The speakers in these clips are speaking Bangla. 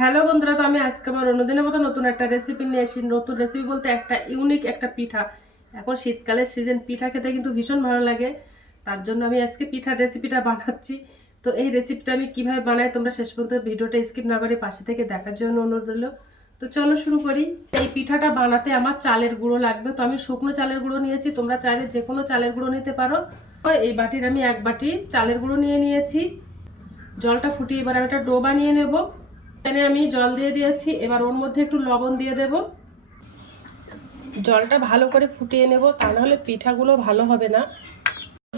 হ্যালো বন্ধুরা, তো আমি আজকে আমার অন্যদিনের মতো নতুন একটা রেসিপি নিয়ে এসেছি। নতুন রেসিপি বলতে একটা ইউনিক একটা পিঠা। এখন শীতকালের সিজন, পিঠা খেতে কিন্তু ভীষণ ভালো লাগে। তার জন্য আমি আজকে পিঠার রেসিপিটা বানাচ্ছি। তো এই রেসিপিটা আমি কিভাবে বানাই তোমরা শেষ পর্যন্ত ভিডিওটা স্কিপ না করে পাশে থেকে দেখার জন্য অনুরোধ রইল। তো চলো শুরু করি। এই পিঠাটা বানাতে আমার চালের গুঁড়ো লাগবে। তো আমি শুকনো চালের গুঁড়ো নিয়েছি, তোমরা চাইলে যে কোনো চালের গুঁড়ো নিতে পারো। এই বাটির আমি এক বাটি চালের গুঁড়ো নিয়ে নিয়েছি। জলটা ফুটিয়ে এবার আমি একটা ডো বানিয়ে নেব। এখানে আমি জল দিয়ে দিয়েছি, এবার ওর মধ্যে একটু লবণ দিয়ে দেব। জলটা ভালো করে ফুটিয়ে নেব, তা নাহলে পিঠাগুলো ভালো হবে না।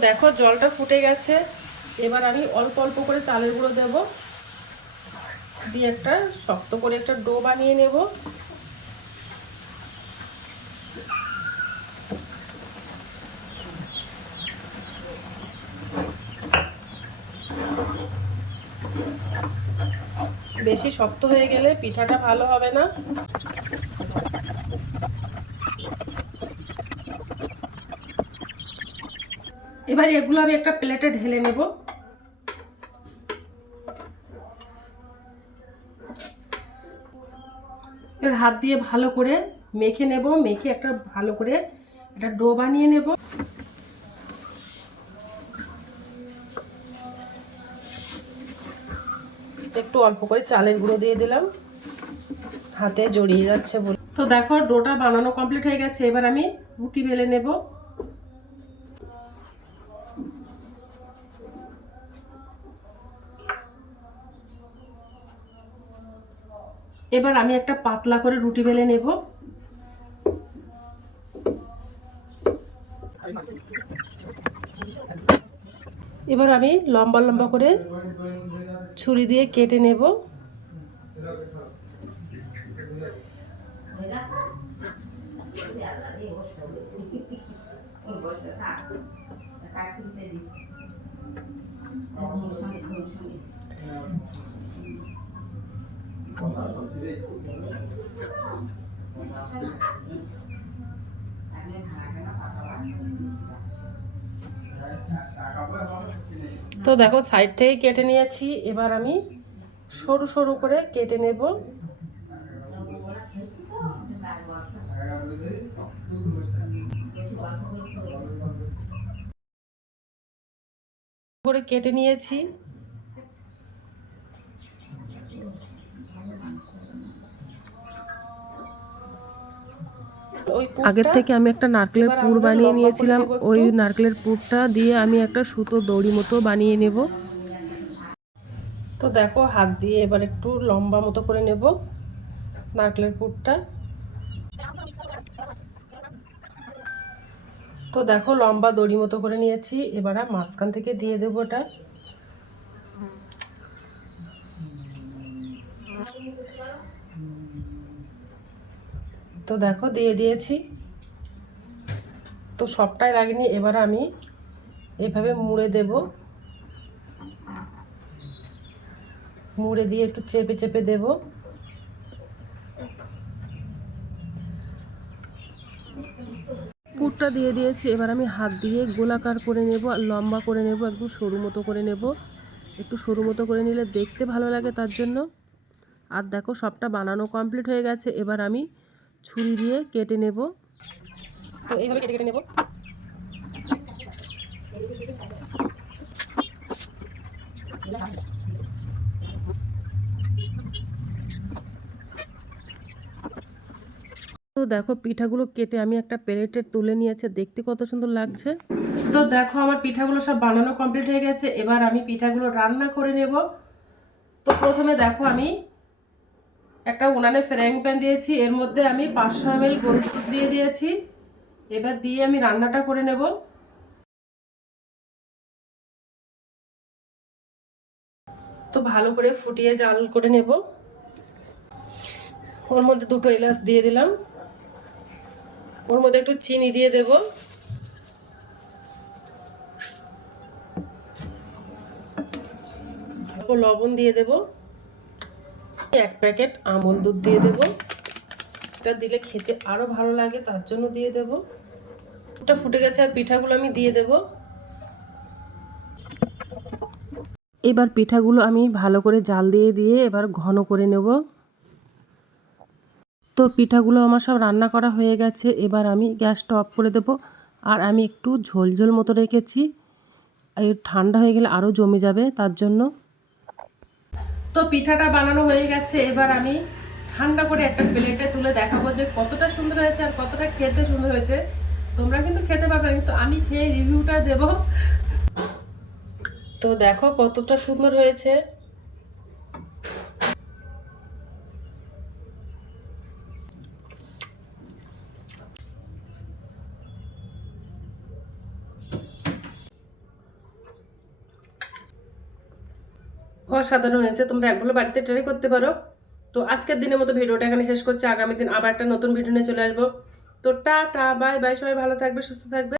দেখো জলটা ফুটে গেছে, এবার আমি অল্প অল্প করে চালের গুঁড়ো দেব, দিয়ে একটা শক্ত করে একটা ডো বানিয়ে নেব। বেশি শক্ত হয়ে গেলে পিঠাটা ভালো হবে না। এবার এগুলো আমি একটা প্লেটে ঢেলে নেব। এবার হাত দিয়ে ভালো করে মেখে নেব, মেখে একটা ভালো করে একটা ডো বানিয়ে নেব। একটু অল্প করে চালের গুঁড়ো দিয়ে দিলাম, হাতে জড়িয়ে যাচ্ছে বলে। তো দেখো ডোটা বানানো কমপ্লিট হয়ে গেছে, এবার আমি রুটি বেলে নেব। এবার আমি একটা পাতলা করে রুটি বেলে নেব। এবার আমি লম্বা লম্বা করে ছুরি দিয়ে কেটে নেব। তো দেখো সাইড থেকে কেটে নিয়েছি, এবার আমি সরু সরু করে কেটে নেব। করে কেটে নিয়েছি। আগের থেকে আমি একটা নারকেলের পুর বানিয়ে নিয়েছিলাম, ওই নারকেলের পুরটা দিয়ে আমি একটা সুতো দড়ি মতো বানিয়ে নেব। তো দেখো হাত দিয়ে এবার একটু লম্বা মতো করে নেব নারকেলের পুরটা। তো দেখো লম্বা দড়ি মতো করে নিয়েছি, এবার মাঝখান থেকে দিয়ে দেবো ওটা। তো দেখো দিয়ে দিয়েছি। তো সবটাই লাগেনি, এবার আমি এভাবে মুড়ে দেব। মুড়ে দিয়ে একটু চেপে চেপে দেব। পুরটা দিয়ে দিয়েছি, এবার আমি হাত দিয়ে গোলাকার করে নেব আর লম্বা করে নেব, একদম সরু মতো করে নেব। একটু সরু মতো করে নিলে দেখতে ভালো লাগে তার জন্য। আর দেখো সবটা বানানো কমপ্লিট হয়ে গেছে, এবার আমি ছুরি দিয়ে কেটে নেব। তো এইভাবে কেটে কেটে নেব। তো দেখো পিঠাগুলো কেটে আমি একটা প্লেটে তুলে নিয়েছে, দেখতে কত সুন্দর লাগছে। তো দেখো আমার পিঠাগুলো সব বানানো কমপ্লিট হয়ে গেছে, এবার আমি পিঠাগুলো রান্না করে নেব। তো প্রথমে দেখো আমি একটা উনানে ফ্রাইং প্যান দিয়েছি, এর মধ্যে আমি 500 ml গরুর দুধ দিয়ে দিয়েছি। এবার দিয়ে আমি রান্নাটা করে নেব। তো ভালো করে ফুটিয়ে জাল করে নেব। ওর মধ্যে 2টো এলাচ দিয়ে দিলাম, ওর মধ্যে একটু চিনি দিয়ে দেব, লবণ দিয়ে দেব, 1 প্যাকেট আমুল দুধ দিয়ে দেব। এটা দিলে খেতে আরো ভালো লাগে তার জন্য দিয়ে দেব। এটা ফুটে গেছে, আর পিঠাগুলো আমি দিয়ে দেব। এবার পিঠাগুলো আমি ভালো করে জাল দিয়ে দিয়ে এবার ঘন করে নেব। তো পিঠাগুলো আমার সব রান্না করা হয়ে গেছে, এবার আমি গ্যাসটা অফ করে দেব। আর আমি একটু ঝোল ঝোল মতো রেখেছি, এই ঠান্ডা হয়ে গেলে আরও জমে যাবে তার জন্য। তো পিঠাটা বানানো হয়ে গেছে, এবার আমি ঠান্ডা করে একটা প্লেটে তুলে দেখাবো যে কতটা সুন্দর হয়েছে আর কতটা খেতে সুন্দর হয়েছে। তোমরা কিন্তু খেতে পারবে, কিন্তু আমি খেয়ে রিভিউটা দেব। তো দেখো কতটা সুন্দর হয়েছে। অসাধারণ হয়েছে, তোমরা একবার বাড়িতে ট্রাই করতে পারো। তো আজকের দিনের মতো ভিডিওটা এখানে শেষ করছি, আগামী দিন আবার একটা নতুন ভিডিও নিয়ে চলে আসবো। তো টাটা, বাই বাই, সবাই ভালো থাকবে, সুস্থ থাকবে।